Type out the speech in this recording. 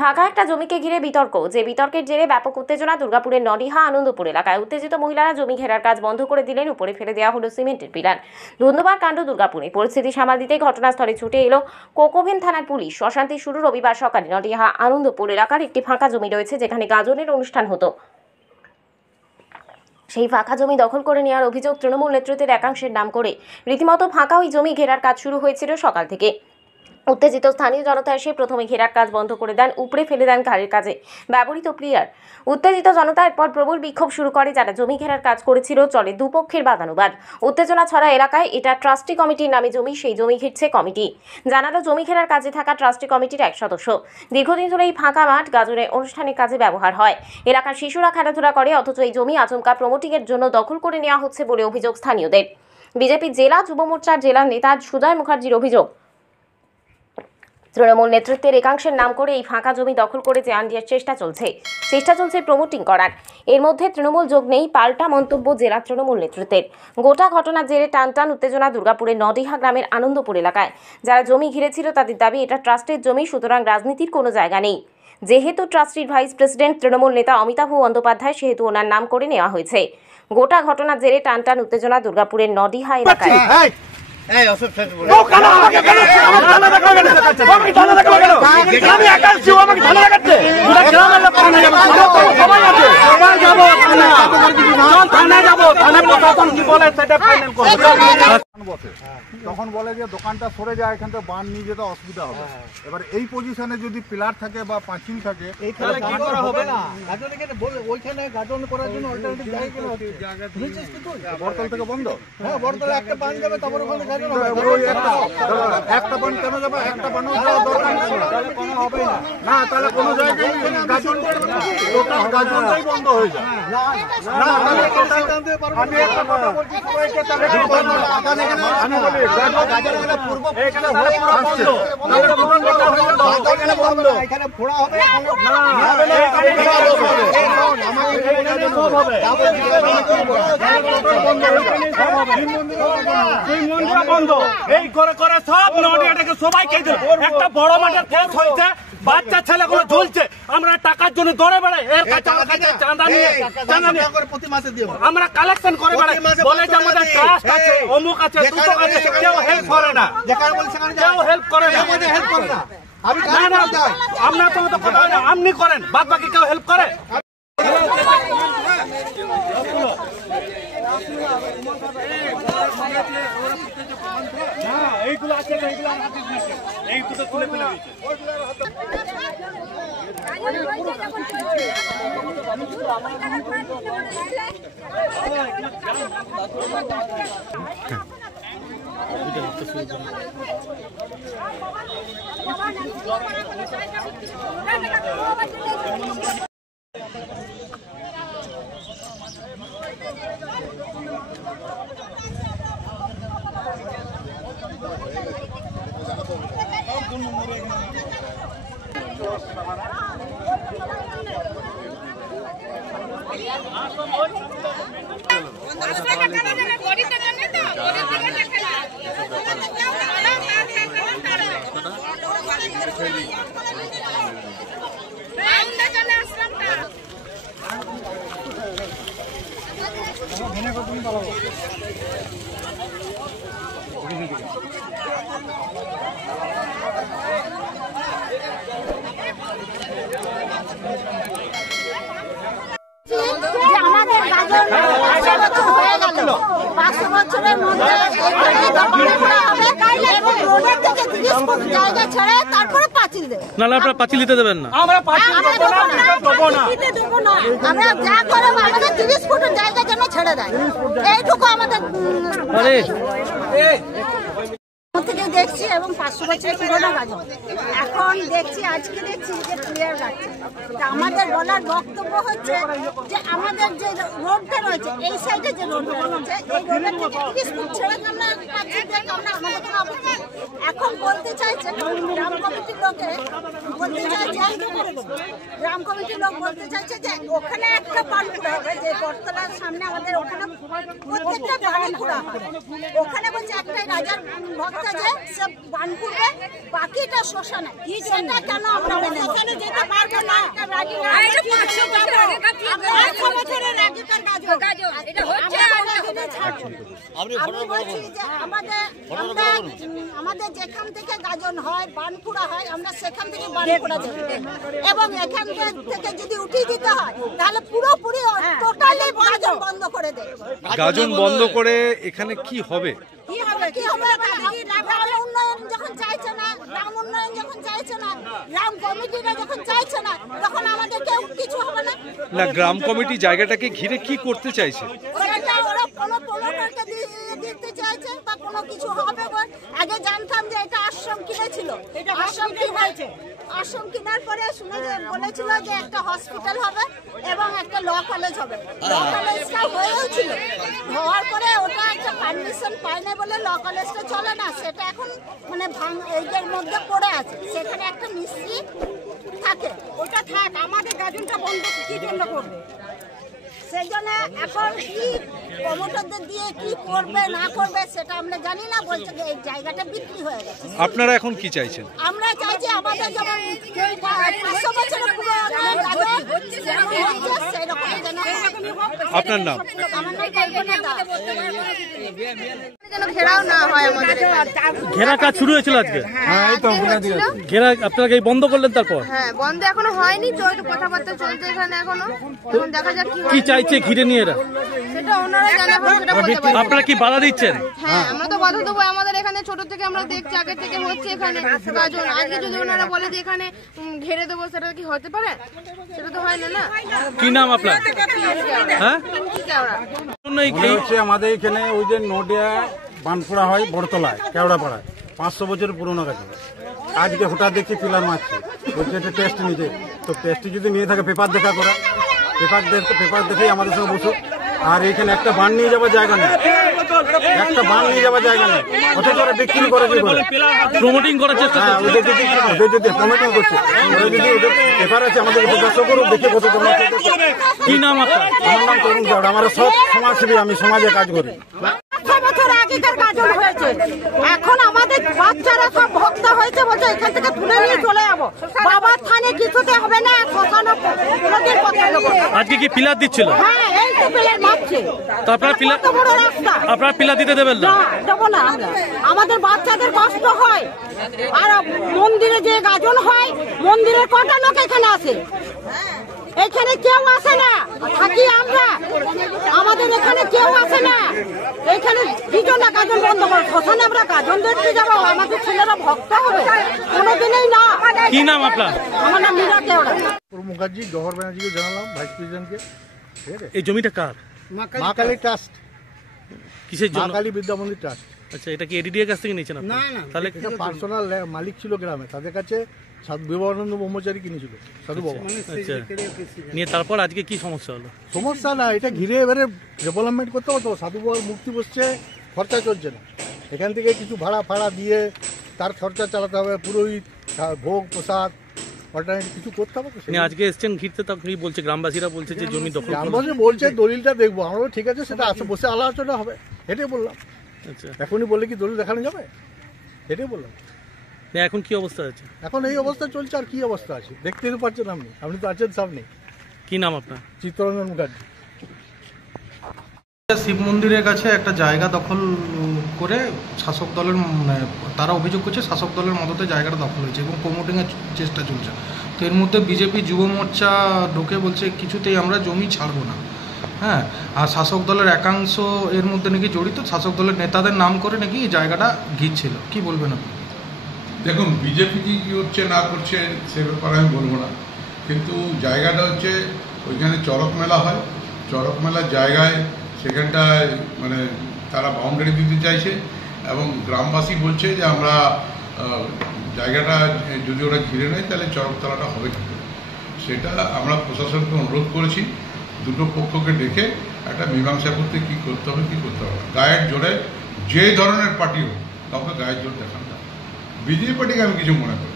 ফাঁকা একটা জমিকে ঘিরে বিতর্ক, যে বিতর্কের জেরে ব্যাপক উত্তেজনা দুর্গাপুরের নডিহা আনন্দপুর এলাকায়। উত্তেজিত মহিলারা জমি ঘেরার কাজ বন্ধ করে দিলেন, উপরে ফেলে দেওয়া হলো সিমেন্টের পিলার। ধন্যবাদ কাণ্ড দুর্গাপুরে। পরিস্থিতি সামাল দিতে ঘটনাস্থলে ছুটে এলো কোকোভেন থানার পুলিশ। অশান্তি শুরু রবিবার সকালে। নডিহা আনন্দপুর এলাকার একটি ফাঁকা জমি রয়েছে যেখানে গাজনের অনুষ্ঠান হতো। সেই ফাঁকা জমি দখল করে নেওয়ার অভিযোগ তৃণমূল নেতৃত্বের একাংশের নাম করে। রীতিমতো ফাঁকা ওই জমি ঘেরার কাজ শুরু হয়েছিল সকাল থেকে। উত্তেজিত স্থানীয় জনতা এসে প্রথমে ঘেরার কাজ বন্ধ করে দেন, উপরে ফেলে দেন ঘাড়ের কাজে ব্যবহৃত প্লিয়ার। উত্তেজিত জনতা এরপর প্রবল বিক্ষোভ শুরু করে। যারা জমি ঘেরার কাজ করেছিল চলে দুপক্ষের বাদানুবাদ। উত্তেজনা ছড়া এলাকায়। এটা ট্রাস্টি কমিটির নামে জমি, সেই জমি ঘিরছে কমিটি। জানালো জমি ঘেরার কাজে থাকা ট্রাস্টি কমিটির এক সদস্য। দীর্ঘদিন ধরে এই ফাঁকা মাঠ গাজনের অনুষ্ঠানের কাজে ব্যবহার হয়। এলাকার শিশুরা খেলাধুলা করে, অথচ এই জমি আচমকা প্রমোটিংয়ের জন্য দখল করে নেওয়া হচ্ছে বলে অভিযোগ স্থানীয়দের। বিজেপি জেলা যুব মোর্চার জেলা নেতা সুজয় মুখার্জির অভিযোগ, তৃণমূল নেতৃত্বের একাংশের নাম করে এই ফাঁকা জমি দখল করে দেওয়ার চেষ্টা চলছে প্রমোটিং করার। এর মধ্যে তৃণমূল যোগ নেই, পাল্টা মন্তব্য জেলা তৃণমূল নেতৃত্বের। গোটা ঘটনার জেরে টানটান উত্তেজনা দুর্গাপুরের নডিহা গ্রামের আনন্দপুর এলাকায়। যারা জমি ঘিরেছিল তাদের দাবি এটা ট্রাস্টের জমি, সুতরাং রাজনীতির কোনো জায়গা নেই। যেহেতু ট্রাস্টির ভাইস প্রেসিডেন্ট তৃণমূল নেতা অমিতাভ বন্দ্যোপাধ্যায়, সেহেতু ওনার নাম করে নেওয়া হয়েছে। গোটা ঘটনার জেরে টানটান উত্তেজনা দুর্গাপুরের নডিহা এলাকায়। তখন বলে যে দোকানটা সরে যায়, এখান থেকে বান নিয়ে যেতে অসুবিধা হবে। এবার এই পজিশনে যদি পিলার থাকে বা পাঁচিল থাকে বরতল থেকে বন্ধ, একটা বান কেন যাবে, একটা বান না, তাহলে কোনো জায়গায় গাজনটাই বন্ধ হয়ে যায়। আমি একটা কথা বলছি সবাইকে, সবাইকে একটা বড় মাঠের কেস হয়েছে, বাচ্চা ছেলেগুলো ঝুলছে, আমরা টাকার জন্য দৌড়ে বেড়াই, এর কাছে চাঁদা নিয়ে আমরা কালেকশন করে বেড়াই, বলে যে আমাদের ট্রাস্ট আছে, অমুক আছে, দুটো আছে, কেউ হেল্প করে না, কেউ হেল্প করে না। আপনার তো কথা হয় না, আপনি করেন, বাদ বাকি কেউ হেল্প করে? এইগুলো আছে, এই দুটো তুলে ফেলে দিয়েছে। আমাদের গাজন 500 বছরের মধ্যে এবং রোডের থেকে 30 ফুট জায়গা ছেড়ে তারপরে পাঁচিল দেবে। না, আপনারা পাঁচিল দিতে দেবেন না। আমরা পাঁচিল দেবো না। আমরা যা করব আমাদের 30 ফুটের জায়গা যেন ছেড়ে দেয়, এইটুকু আমাদের। থেকে দেখছি এবং 500 বছরের পুরোনো গাজন, এখন দেখছি আজকে দেখছি যে ক্লিয়ার যাচ্ছে। আমাদের বলার বক্তব্য হচ্ছে যে আমাদের যে রোডটা রয়েছে, এই সাইডে যে রোডটা রয়েছে, এই রোডের থেকে 30 ফুট ছেড়ে আমরা পাঁচিল দিয়ে আমাদের কোনো আপত্তি। এখন বলতে চাইছে গ্রাম কমিটির লোকে বলতে চাইছে, গ্রাম কমিটির লোক বলতে চাইছে যে ওখানে একটা বানপুরা হবে, যে বটতলার সামনে আমাদের ওখানে প্রত্যেকটা বানপুরা হবে। ওখানে বলছে একটাই রাজার ভক্ত যে সে বানপুরবে, বাকিটা শ্মশানে। সেটা কেন আমরা ওখানে যেতে পারবো না? আমি বলছি যে আমাদের যেখান থেকে গাজন হয়, বানপুরা হয়, আমরা সেখান থেকে বানপুরা দেব, এবং এখান থেকে যদি উঠিয়ে দিতে হয় তাহলে পুরোপুরি টোটালি গাজন বন্ধ করে দেয়। গাজন বন্ধ করে এখানে কি হবে? গ্রাম উন্নয়ন যখন চাইছে না, গ্রাম উন্নয়ন যখন চাইছে না, গ্রাম কমিটিরা যখন চাইছে না, তখন আমাদের কেউ কিছু হবে না। না, গ্রাম কমিটি জায়গাটাকে ঘিরে কি করতে চাইছে? ওরা কোনো প্রমোটারকে দিতে চাইছে বা কোনো কিছু হবে। আগে জানতাম যে এটা আশ্রম কিনেছিল, আশ্রম কিনেছে, আশ্রম কেনার পরে শুনে যে বলেছিল যে একটা হসপিটাল হবে এবং একটা ল কলেজ হবে। ল কলেজটা হয়েও ছিল, হওয়ার পরে ওটা একটা পারমিশন পায় না বলে ল কলেজটা চলে না। সেটা এখন মানে এইটার মধ্যে পড়ে আছে, সেখানে একটা মিস্ত্রি থাকে, ওটা থাক, আমাদের গাজনটা বন্ধ কি জন্য করবে? সেই জন্য এখন কি প্রমোটারদের দিয়ে কি করবে না করবে সেটা আমরা জানি না। বলছে যে এই জায়গাটা বিক্রি হয়ে গেছে। আপনারা এখন কি চাইছেন? আমরা চাইছি আমাদের যেমন 500 বছরের পুরনো গাজন সেরকম যেন। আপনার নাম? আমার নাম কল্পনা দাস। যেন ঘেরাও না হয় আমাদের এখানে। ঘেরা কাজ শুরু হয়েছিল আজকে? ঘেরা আপনারা এই বন্ধ করলেন তারপর? হ্যাঁ, বন্ধ এখনো হয়নি তো, একটু কথাবার্তা চলছে এখানে এখনো। এখন দেখা যাক কি চাইছে ঘিরে নিয়ে এরা? সেটা ওনারা জানে, এখন সেটা বলতে পারবে না। আপনারা কি বাধা দিচ্ছেন? হ্যাঁ, আমরা তো বাধা দেবো। আমাদের এখানে ছোট থেকে আমরা দেখছি, আগে থেকে হচ্ছে এখানে গাজন। আজকে যদি ওনারা বলে যে এখানে ঘেরে দেবো, সেটা কি হতে পারে? সেটা তো হয় না। না, কি নাম আপনার? হ্যাঁ, আমাদের এখানে ওই যে নডিয়া বানপুরা হয় বড়তলায়, কেওড়াপাড়ায়, 500 বছরের পুরোনো গাছ। আজকে হঠাৎ দেখছি পিলার মারছে, বলছে এটা টেস্ট নিতে। তো টেস্টটি যদি নিয়ে থাকে পেপার দেখা করা, পেপার দেখেই আমাদের সঙ্গে বসুক। আর এখানে একটা বান নিয়ে যাওয়ার জায়গা নেই, একটা বান নিয়ে যাওয়ার জায়গা নেই, অথচ ওরা বিক্রি করে কি বলে প্রমোটিং করার চেষ্টা। হ্যাঁ, ওদের যদি প্রমোটিং করছে, ওরা যদি ওদের পেপার আছে আমাদেরকে জিজ্ঞাসা করুক, দেখে কত তোমরা। কি নাম আপনার? আমার নাম তরুণ দেওয়া, আমরা সব সমাজসেবী, আমি সমাজে কাজ করি। বছর আগেকার গাজন হয়েছে, এখন আমাদের বাচ্চারা সব ভক্ত হয়েছে, বলছে এখান থেকে তুলে নিয়ে চলে যাবো। বাবার থানে কিছুতে হবে না, শ্মশানে নদীর পথে দেবো। আজকে কি পিলার দিচ্ছিল? হ্যাঁ, এই তো পিলার মারছে। তো আপনারা পিলার, কত বড় রাস্তা, আপনারা পিলার দিতে দেবেন না? দেবো না আমরা। আমাদের বাচ্চাদের কষ্ট হয়। আর মন্দিরে যে গাজন হয়, মন্দিরের কটা লোক এখানে আসে? এখানে কেউ আসে না, থাকি আমরা, আমাদের এখানে কেউ আসে না। এখানে কি জন্য গাজন বন্ধ করে? শ্মশানে আমরা গাজন দেখতে যাবো? আমাদের ছেলেরা ভক্ত হবে? কোনোদিনই না। কি নাম আপনার? আমার নাম মীরা কেওড়া। মুখার্জি, জওহর ব্যানার্জিকে জানালাম, ভাইস প্রেসিডেন্টকে। এই জমিটা কার? মা কালী ট্রাস্ট, কিসের মা জন্য? কালী বিদ্যা মন্দির ট্রাস্ট। আচ্ছা, এটা কি এডিডিএর কাছ থেকে নিয়েছেন আপনি? তাহলে এটা পার্সোনাল মালিক ছিল গ্রামে, তাদের কাছে সাধু বিবেকানন্দ ব্রহ্মচারী কিনেছিল, সাধু বাবা। আচ্ছা, নিয়ে তারপর আজকে কি সমস্যা হলো? সমস্যা না, এটা ঘিরে এবারে ডেভেলপমেন্ট করতে হতো। সাধু বাবার মূর্তি বসছে, খরচা চলছে না। এখান থেকে কিছু ভাড়া দিয়ে তার খরচা চালাতে হবে, পুরোহিত, ভোগ প্রসাদ, অল্টারনেটিভ কিছু করতে হবে। আজকে এসছেন ঘিরতে, তখন কি বলছে গ্রামবাসীরা? বলছে যে জমি দখল। গ্রামবাসী বলছে দলিলটা দেখবো। আমরা ঠিক আছে, সেটা আসে বসে আলোচনা হবে, এটাই বললাম। আচ্ছা, এখনই বললে কি দলিল দেখানো যাবে? এটাই বললাম। এখন কি অবস্থা আছে? এখন এই অবস্থা চলছে, আর কি অবস্থা আছে দেখতেই তো পাচ্ছেন আপনি তো আছেন সামনে। কি নাম আপনার? চিত্তরঞ্জন মুখার্জি। শিব মন্দিরের কাছে একটা জায়গা দখল করে শাসক দলের, তারা অভিযোগ করছে শাসক দলের মদতে জায়গাটা দখল হয়েছে এবং প্রমোটিংয়ের চেষ্টা চলছে। তো এর মধ্যে বিজেপি যুব মোর্চা ঢুকে বলছে কিছুতেই আমরা জমি ছাড়বো না। হ্যাঁ, আর শাসক দলের একাংশ এর মধ্যে নাকি জড়িত, শাসক দলের নেতাদের নাম করে নাকি এই জায়গাটা ঘিরছিল। কি বলবেন আপনি? দেখুন, বিজেপি কি করছে না করছে সে ব্যাপারে আমি বলবো না, কিন্তু জায়গাটা হচ্ছে ওইখানে চড়ক মেলা হয়, চড়ক মেলার জায়গায় সেখানটায় মানে তারা বাউন্ডারি দিতে চাইছে এবং গ্রামবাসী বলছে যে আমরা জায়গাটা যদি ওরা ঘিরে নেয় তাহলে চড়কতলাটা হবে কী করে। সেটা আমরা প্রশাসনকে অনুরোধ করেছি দুটো পক্ষকে ডেকে একটা মীমাংসা করতে কী করতে হবে কী করতে হবে। গায়ের জোরে যে ধরনের পার্টি হোক কাউকে গায়ের জোর দেখান না। বিজেপি পার্টিকে আমি কিছু মনে করি